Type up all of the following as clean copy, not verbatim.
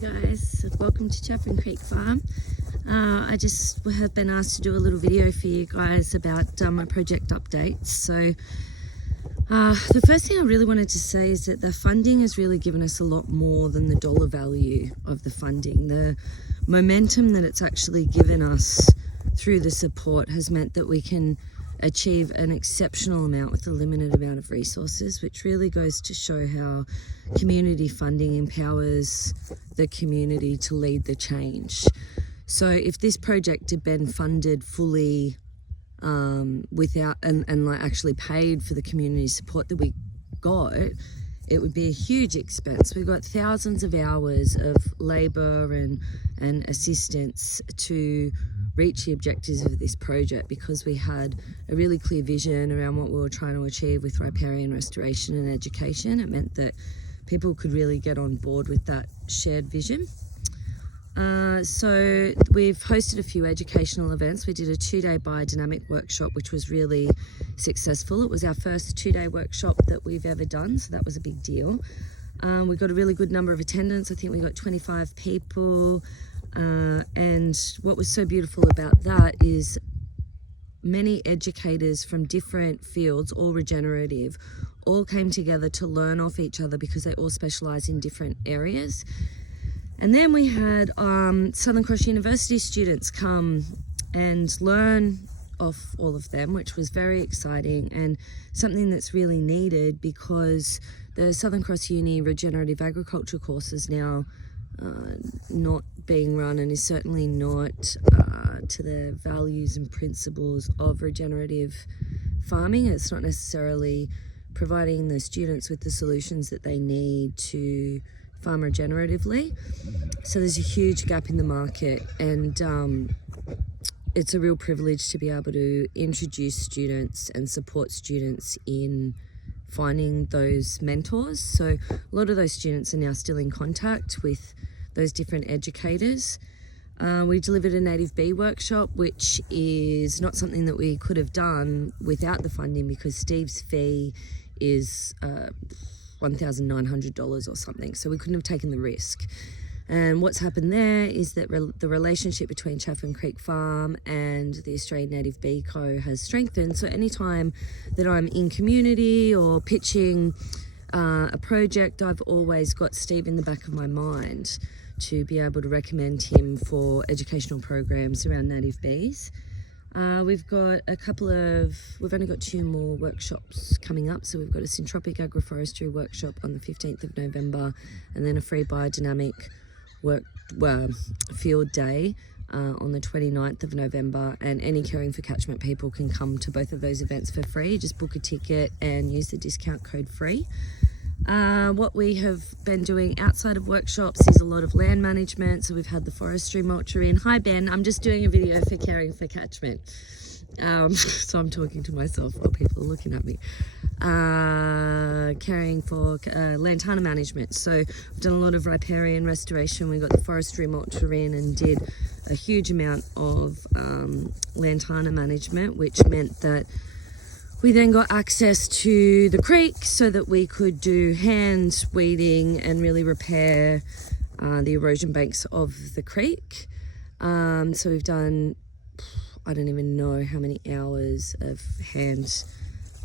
Guys, welcome to Chaffin Creek Farm. I just have been asked to do a little video for you guys about my project updates. So the first thing I really wanted to say is that the funding has really given us a lot more than the dollar value of the funding. The momentum that it's actually given us through the support has meant that we can achieve an exceptional amount with a limited amount of resources, which really goes to show how community funding empowers the community to lead the change. So if this project had been funded fully without and like actually paid for the community support that we got, it would be a huge expense. We've got thousands of hours of labour and assistance to reach the objectives of this project, because we had a really clear vision around what we were trying to achieve with riparian restoration and education. It meant that people could really get on board with that shared vision. So we've hosted a few educational events. We did a 2-day biodynamic workshop, which was really successful. It was our first 2-day workshop that we've ever done, so that was a big deal. We got a really good number of attendants. I think we got 25 people. And what was so beautiful about that is many educators from different fields, all regenerative, all came together to learn off each other because they all specialise in different areas. And then we had Southern Cross University students come and learn off all of them, which was very exciting and something that's really needed, because the Southern Cross Uni regenerative agriculture course is now not being run, and is certainly not to the values and principles of regenerative farming. It's not necessarily providing the students with the solutions that they need to farm regeneratively. So there's a huge gap in the market, and it's a real privilege to be able to introduce students and support students in finding those mentors. So a lot of those students are now still in contact with those different educators. We delivered a native bee workshop, which is not something that we could have done without the funding, because Steve's fee is $1,900 or something, so we couldn't have taken the risk. And what's happened there is that the relationship between Chaffin Creek Farm and the Australian Native Bee Co has strengthened. So anytime that I'm in community or pitching a project, I've always got Steve in the back of my mind to be able to recommend him for educational programs around native bees. We've only got 2 more workshops coming up. So we've got a syntropic agroforestry workshop on the 15th of November, and then a free biodynamic field day on the 29th of November. And any Caring for Catchment people can come to both of those events for free. Just book a ticket and use the discount code FREE. What we have been doing outside of workshops is a lot of land management. So we've had the forestry mulcher in. Hi Ben, I'm just doing a video for Caring for Catchment. So I'm talking to myself while people are looking at me. Caring for lantana management. So we've done a lot of riparian restoration. We got the forestry mulcher in and did a huge amount of lantana management, which meant that we then got access to the creek so that we could do hand weeding and really repair the erosion banks of the creek. So we've done, I don't even know how many hours of hand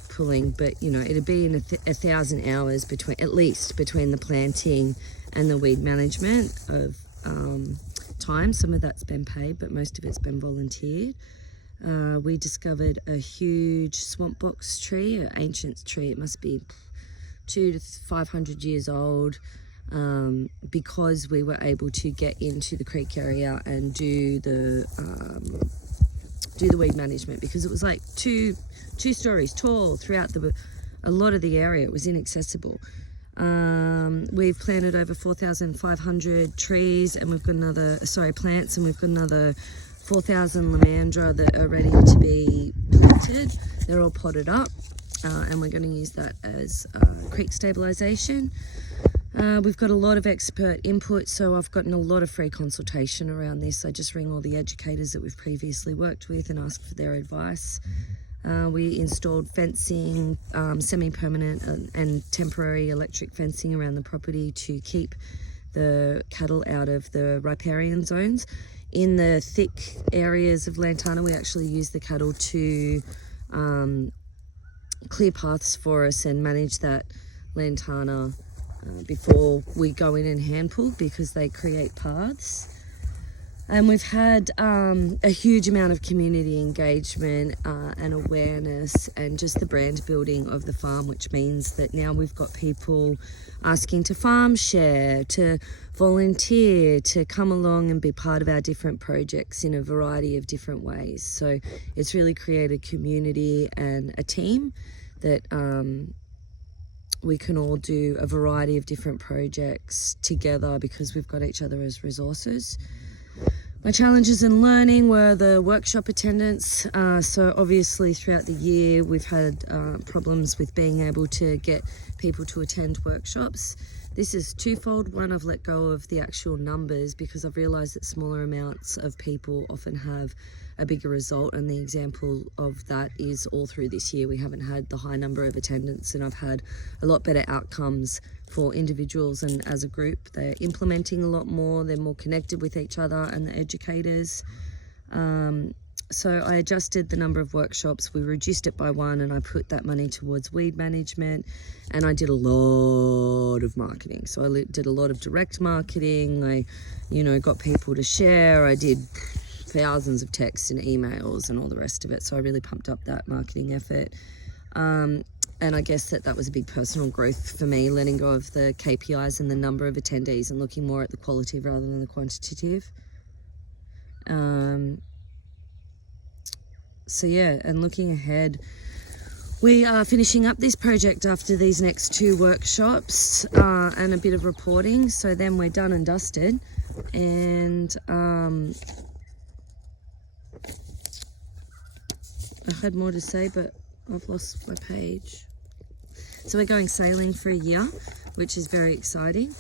pulling, but you know, it'd be in 1,000 hours at least between the planting and the weed management of time. Some of that's been paid, but most of it's been volunteered. We discovered a huge swamp box tree, an ancient tree. It must be 200 to 500 years old, because we were able to get into the creek area and do the weed management, because it was like two stories tall throughout a lot of the area. It was inaccessible. We've planted over 4,500 trees, and we've got plants, and we've got another 4,000 lamandra that are ready to be planted. They're all potted up, and we're going to use that as creek stabilisation. We've got a lot of expert input, so I've gotten a lot of free consultation around this. I just ring all the educators that we've previously worked with and ask for their advice. We installed fencing, semi-permanent and temporary electric fencing around the property to keep the cattle out of the riparian zones. In the thick areas of Lantana, we actually use the cattle to clear paths for us and manage that Lantana before we go in and hand pull, because they create paths. And we've had a huge amount of community engagement and awareness, and just the brand building of the farm, which means that now we've got people asking to farm share, to volunteer, to come along and be part of our different projects in a variety of different ways. So it's really created community and a team that we can all do a variety of different projects together because we've got each other as resources. My challenges in learning were the workshop attendance. So obviously throughout the year we've had problems with being able to get people to attend workshops. This is twofold. One, I've let go of the actual numbers because I've realised that smaller amounts of people often have a bigger result, and the example of that is all through this year we haven't had the high number of attendance, and I've had a lot better outcomes for individuals and as a group. They're implementing a lot more, they're more connected with each other and the educators. So I adjusted the number of workshops, we reduced it by one, and I put that money towards weed management, and I did a lot of marketing. So I did a lot of direct marketing. I, got people to share. I did thousands of texts and emails and all the rest of it. So I really pumped up that marketing effort. And I guess that was a big personal growth for me, letting go of the KPIs and the number of attendees and looking more at the qualitative rather than the quantitative. So yeah, and looking ahead, we are finishing up this project after these next 2 workshops and a bit of reporting. So then we're done and dusted. And I had more to say, but I've lost my page. So we're going sailing for a year, which is very exciting.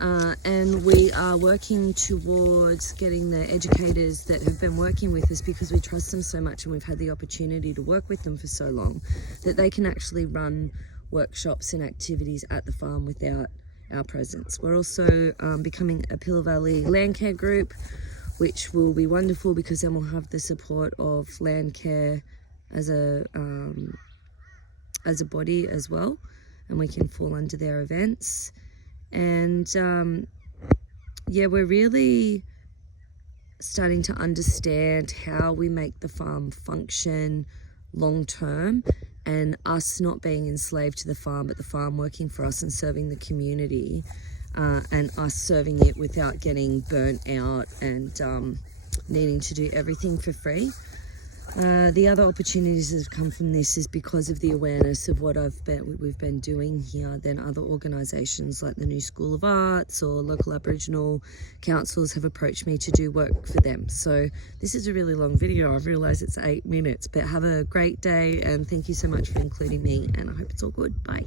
And we are working towards getting the educators that have been working with us, because we trust them so much and we've had the opportunity to work with them for so long, that they can actually run workshops and activities at the farm without our presence. We're also becoming a Pillar Valley Landcare group, which will be wonderful because then we'll have the support of Landcare as a body as well, and we can fall under their events. And yeah, we're really starting to understand how we make the farm function long term, and us not being enslaved to the farm, but the farm working for us and serving the community, and us serving it without getting burnt out and needing to do everything for free. The other opportunities that have come from this is because of the awareness of what we've been doing here. Then other organisations like the New School of Arts or local Aboriginal councils have approached me to do work for them. So this is a really long video. I've realised it's 8 minutes, but have a great day and thank you so much for including me, and I hope it's all good. Bye.